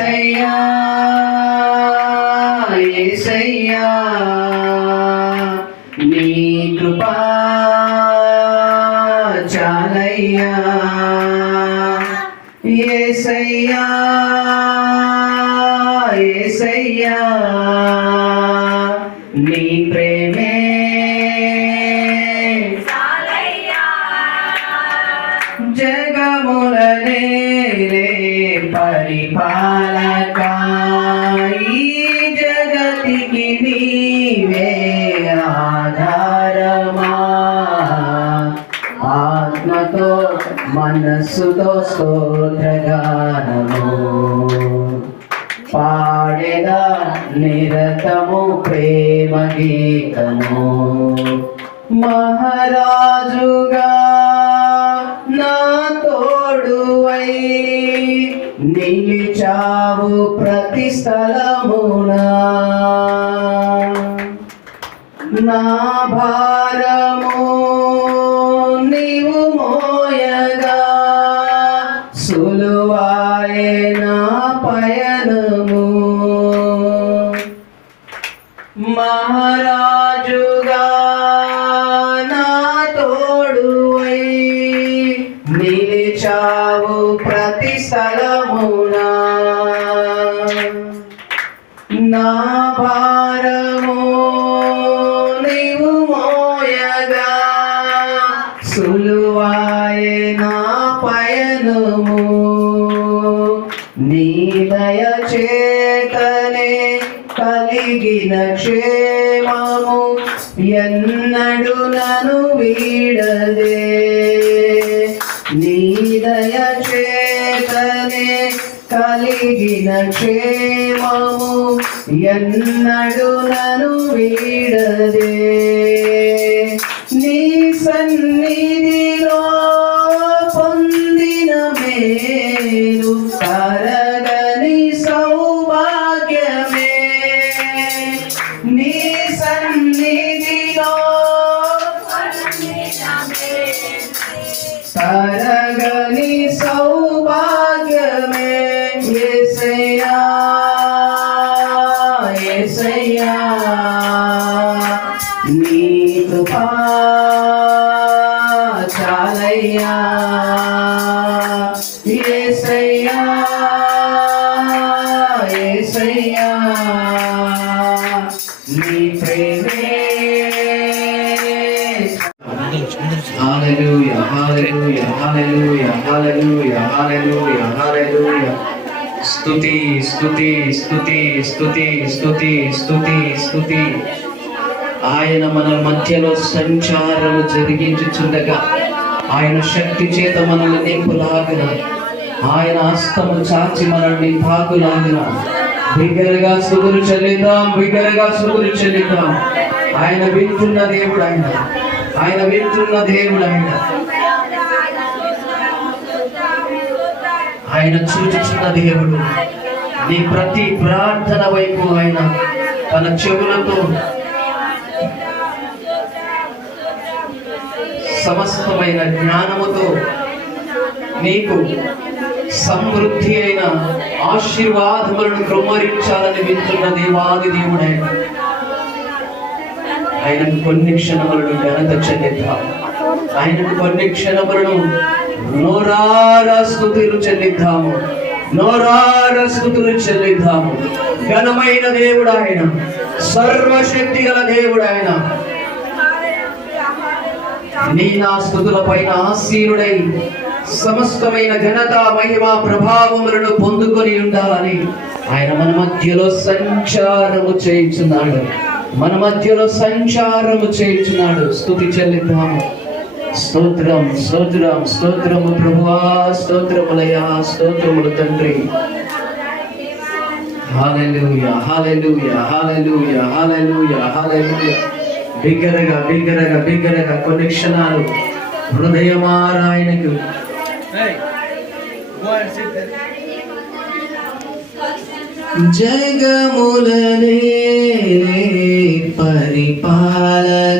సయ్యా యేసయ్యా మనస్సుతో స్తోత్రగానము. పాడెదా నిరతము ప్రేమ గీతము. మా സുലുവായേ కలిగిన క్షేమము ఎన్నడు నను వీడదే. నీ దయ చేతనే కలిగిన క్షేమము ఎన్నడు ಸರಗ హల్లెలూయా హల్లెలూయా. స్తుతి స్తుతి స్తుతి స్తుతి స్తుతి స్తుతి స్తుతి. ఆయన మన మధ్యలో సంచారము జరిగించుచుండగా ఆయన శక్తి చేత మనల్ని నింపులాగిన ఆయన హస్తము చాచి మనల్ని తాకులాగిన బిగ్గరగా సుగురు చెల్లిద్దాం బిగ్గరగా సుగురు చెల్లిద్దాం. ఆయన వింటున్న దేవుడు ఆయన. ఆయన వింటున్న దేవుడు ఆయన. ఆయన చూచుచున్న దేవుడు నీ ప్రతి ప్రార్థన వైపు ఆయన తన చెవులతో సమస్తమైన జ్ఞానముతో నీకు సమృద్ధి అయిన ఆశీర్వాదములను కృమ్మరించాలని వింటున్న దేవాది దేవుడైన ఆయనకు కొన్ని క్షణములను ఘనత చెల్లిద్దాం. ఆయనకు కొన్ని క్షణములను నోరార స్థుతులు చెల్లిద్దాము. నోరార స్థుతులు చెల్లిద్దాము. ఘనమైన దేవుడు ఆయన సర్వశక్తి గల దేవుడు ఆయన నీ నా స్థుతుల పైన ఆసీనుడై సమస్తమైన ఘనత మహిమ ప్రభావములను పొందుకొని ఉండాలని ఆయన మన మధ్యలో సంచారము చేయించున్నాడు. మన మధ్యలో సంచారము చేయించున్నాడు. స్థుతి చెల్లిద్దాము. స్తోత్రం స్తోత్రం స్తోత్రము ప్రభువా స్తోత్రములయా స్తోత్రములు తండ్రి. బిగ్గరగా బిగ్గరగా బిగ్గరగా కొన్ని క్షణాలు హృదయమారాయణకు జగములనే పరిపాలక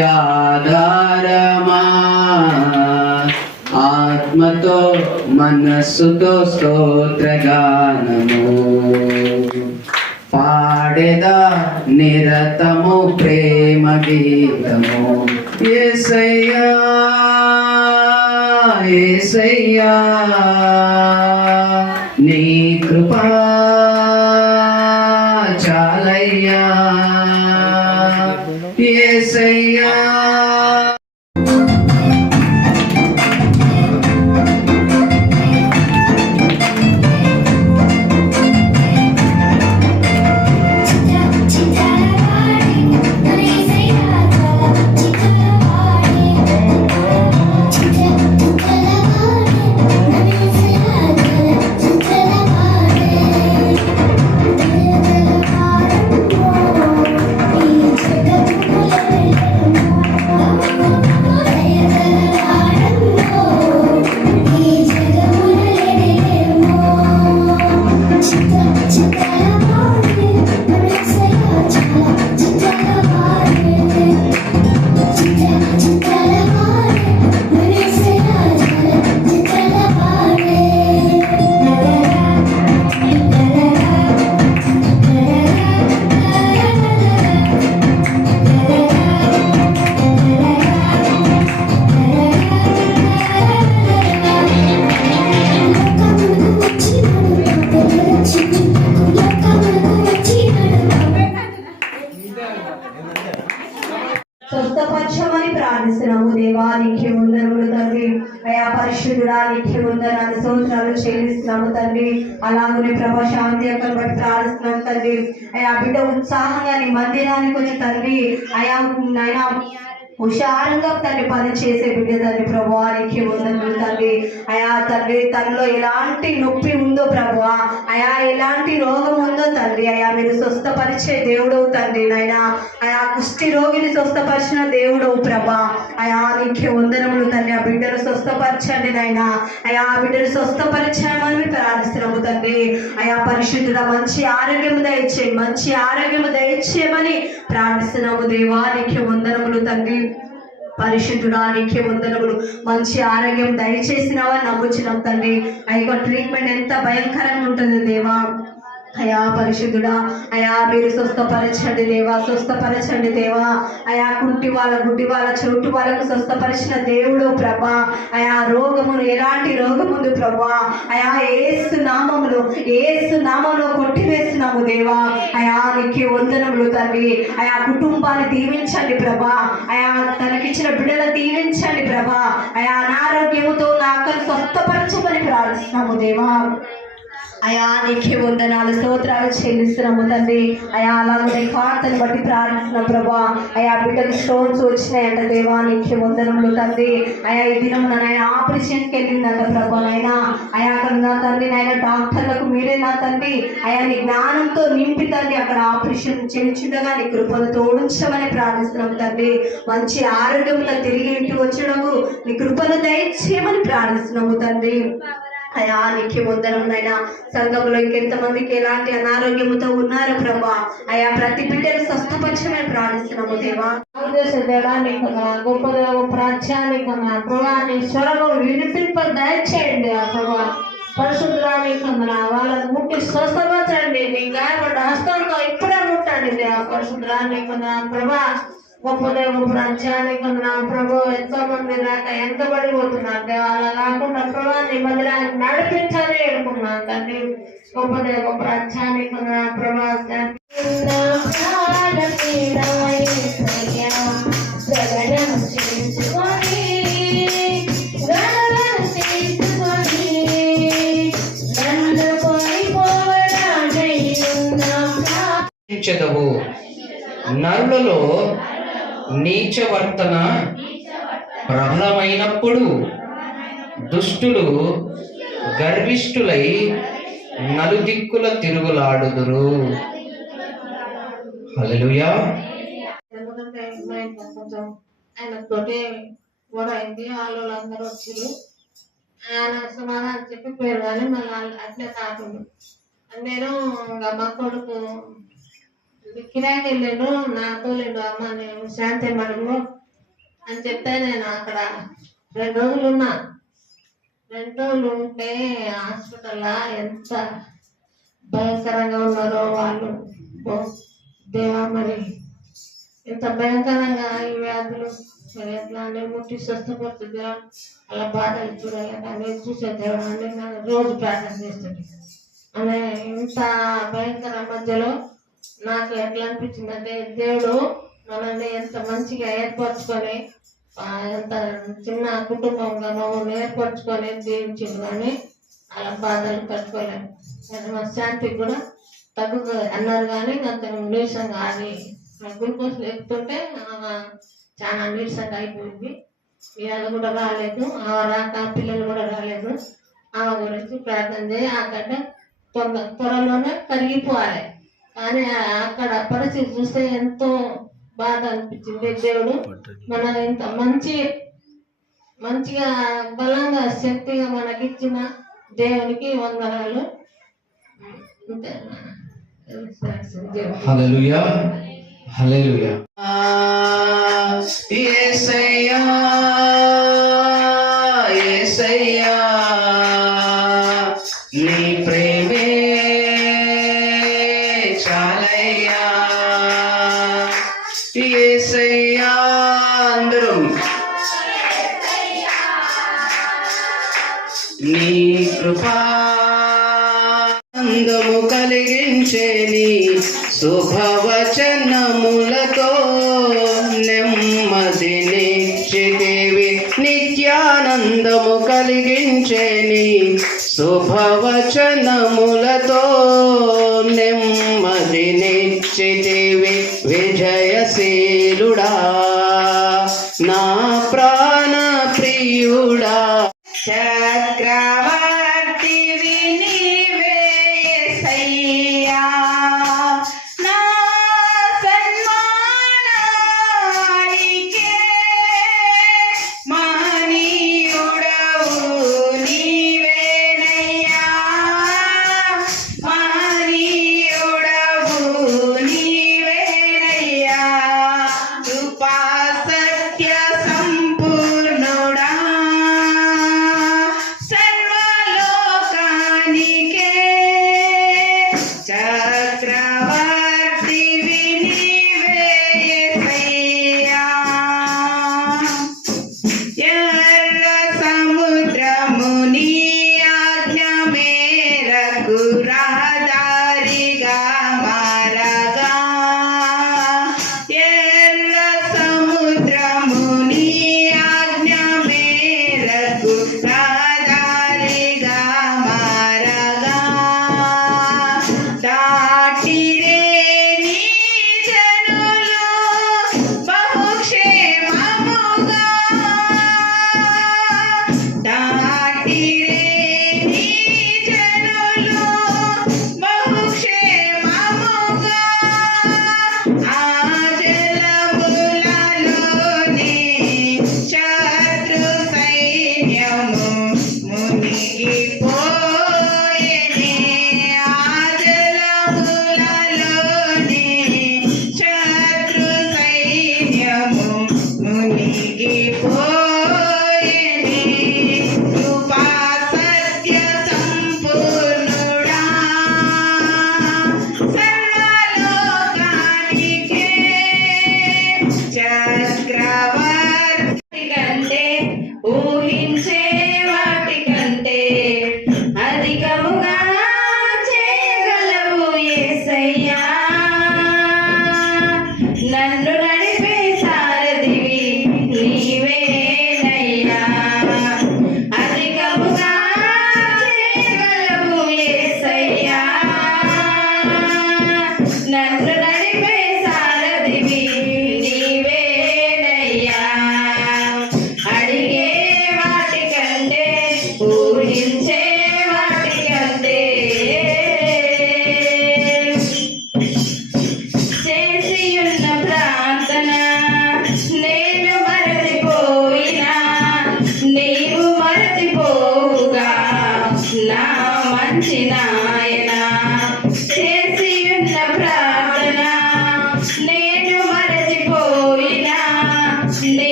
ఆధారమా? ఆత్మతో మనస్సుతో స్తోత్రగానము. పాడేదా నిరతము ప్రేమ గీతము. ఏసయ్యా ఏసయ్యా. ఏసయ్యా ప్రార్థిస్తున్నాము దేవా నీకే వందనములు తండ్రి. అయా పరిశుద్ధుడా నీకే వందనాలు స్తోత్రాలు చెల్లిస్తున్నాము తండ్రి. అలాగనే ప్రభా శాంతి యొక్క బట్టి ప్రార్థిస్తున్నాము తండ్రి. అయా బిడ్డ ఉత్సాహంగా నీ మందిరానికి వచ్చి తండ్రి. అయా నాయనా హుషారుగా తండ్రి పని చేసే బిడ్డ తండ్రి ప్రభా నీకే వందనములు తండ్రి. అయా తండ్రి తనలో ఎలాంటి నొప్పి ఉందో ప్రభా అయా ఎలాంటి రోగం ఉందో తండ్రి. అయా మీరు స్వస్థపరిచే దేవుడవు తండ్రి నాయనా. అయా కుష్టి రోగిని స్వస్థపరిచిన దేవుడవు ప్రభా. అయా నీకే వందనములు తండ్రి. ఆ బిడ్డను స్వస్థపరచండి నాయన. అయా ఆ బిడ్డను స్వస్థపరచామని ప్రార్థిస్తున్నాము తండ్రి. అయా పరిశుద్ధుడ మంచి ఆరోగ్యము దయచేయి మంచి ఆరోగ్యము దయచేయమని ప్రార్థిస్తున్నాము దేవా. నీకే వందనములు తండ్రి. పరిశుద్ధుడా నీకే వందనములు. మంచి ఆరోగ్యం దయచేసినావా నమ్ముచినాం తండ్రి. ఆ యొక్క ట్రీట్మెంట్ ఎంత భయంకరంగా ఉంటుంది దేవా. అయా పరిశుద్ధుడా అయా మీరు స్వస్థపరచండి దేవా స్వస్థపరచండి దేవా. అయా కుంటి వాళ్ళ గుడ్డి వాళ్ళ చెవిటి వాళ్ళకు స్వస్థపరిచిన దేవుడు ప్రభా. అయా రోగమును ఎలాంటి రోగముందు ప్రభా. అయా ఏసు నామములు ఏసు నామంలో కొట్టివేస్తున్నాము దేవా. అయా నీకు వందనములు తండ్రి అయా కుటుంబాన్ని దీవించండి ప్రభా. అయా తనకిచ్చిన బిడ్డలను దీవించండి ప్రభా. అయా అనారోగ్యముతో నా అక్కను స్వస్థపరచమని ప్రార్థిస్తున్నాము దేవా. అయా నీకే వందనాలు. స్తోత్రాలు చెల్లిస్తున్నాము తండ్రి. అయా అలాగే కార్తను బట్టి ప్రార్థిస్తున్నాం ప్రభా. అయా బిడ్డలు స్టోన్స్ వచ్చినాయంట దేవా నీకే వందనములు తండ్రి. అయా ఈ దినం నాయన ఆపరేషన్కి వెళ్ళిందంట ప్రభా నాయన. అయా అక్కడ నా తండ్రి నాయన డాక్టర్లకు మీరే నా తండ్రి. అయా నీ జ్ఞానంతో నింపి తండ్రి అక్కడ ఆపరేషన్ చేయించుండగా నీ కృపను తోడించమని ప్రార్థిస్తున్నాం తండ్రి. మంచి ఆరోగ్యంతో తిరిగి ఇంటికి వచ్చడము నీ కృపను దయచేయమని ప్రార్థిస్తున్నాము తండ్రి. అయా నీకు వందనం నాయనా సంఘంలో ఇంకెంతమందికి ఎలాంటి అనారోగ్యముతో ఉన్నారు ప్రభా? అయా ప్రతి బిడ్డను స్వస్థపరచమని ప్రార్థిస్తున్నాము దేవా. ఉద్దేశ దేవానికి గొప్ప ప్రాచ్యానికి ప్రభా స్వరము వినిపింప దయచేయండి ప్రభా. పరిశుద్ధానికి వాళ్ళని ముట్టి స్వస్థపరచండి. నీ గాయపడ్డ హస్తంతో ఇప్పుడే ముట్టండి దేవ పరిశుద్ధానికి ప్రభా. గొప్ప దేవ ప్రాచ్యానికి ప్రభు ఎంతో మంది రాక ఎంత పడిపోతున్నారు అలా కాకుండా ప్రభా నీ మందిరాన్ని నడిపించాలి అనుకున్నాను తండ్రి గొప్ప దేవ ప్రాచ్యానికి ప్రభా చెదవు నరులలో నీచవర్తన ప్రబలమైనప్పుడు దుష్టులు గర్విష్ఠులై నలుదిక్కుల తిరుగులాడుదురు. కొంచెం ఆయన తోటి గొడవ అయింది వాళ్ళు అందరూ వచ్చారు ఆయన సమాధానం చెప్పి పోయారు కానీ మళ్ళీ అట్లే కాకుండా. నేను మా కొడుకు కిరాయికి వెళ్ళాడు నాతో లేడు అమ్మ నేను శాంతి మనము అని చెప్తే నేను అక్కడ రెండు రోజులు ఉన్నా రెండు రోజులు ఉంటే హాస్పిటల్లో ఎంత భయంకరంగా ఉన్నారో వాళ్ళు. దేవా మరి ఇంత భయంకరంగా ఈ వ్యాధులు. మరి ఎట్లా అని ముట్టి స్వస్థపడుతుంది అలా బాధలు చూడాలని కానీ చూసే దేవాన్ని అని రోజు ప్రార్థన చేస్తుంది అనే ఇంత భయంకర మధ్యలో నాకు ఎట్లా అనిపించిందంటే దేవుడు మనల్ని ఎంత మంచిగా ఏర్పరచుకొని ఎంత చిన్న కుటుంబంగా మమ్మల్ని ఏర్పరచుకొని జీవించింది కానీ అలా బాధలు తట్టుకోలేము మా శాంతికి కూడా తగ్గు అన్నారు కానీ అంత నీరసంగా అది గ్లూకోజ్ లేకుంటే ఆమె చాలా నీరసంగా అయిపోయింది. ఇవాళ కూడా రాలేదు. ఆమె రాక పిల్లలు కూడా రాలేదు. ఆమె గురించి ప్రార్థన చేయి. ఆ గడ్డ తొందర త్వరలోనే కరిగిపోవాలి. కానీ ఆ- అక్కడ పరిస్థితి చూస్తే ఎంతో బాధ అనిపించింది. దేవుడు మన ఇంత మంచి మంచిగా బలంగా శక్తిగా మనకిచ్చిన దేవునికి వందనాలు. అంతే. దేవుడు. హల్లెలూయా. హల్లెలూయా. యేసయ్యా चालया people.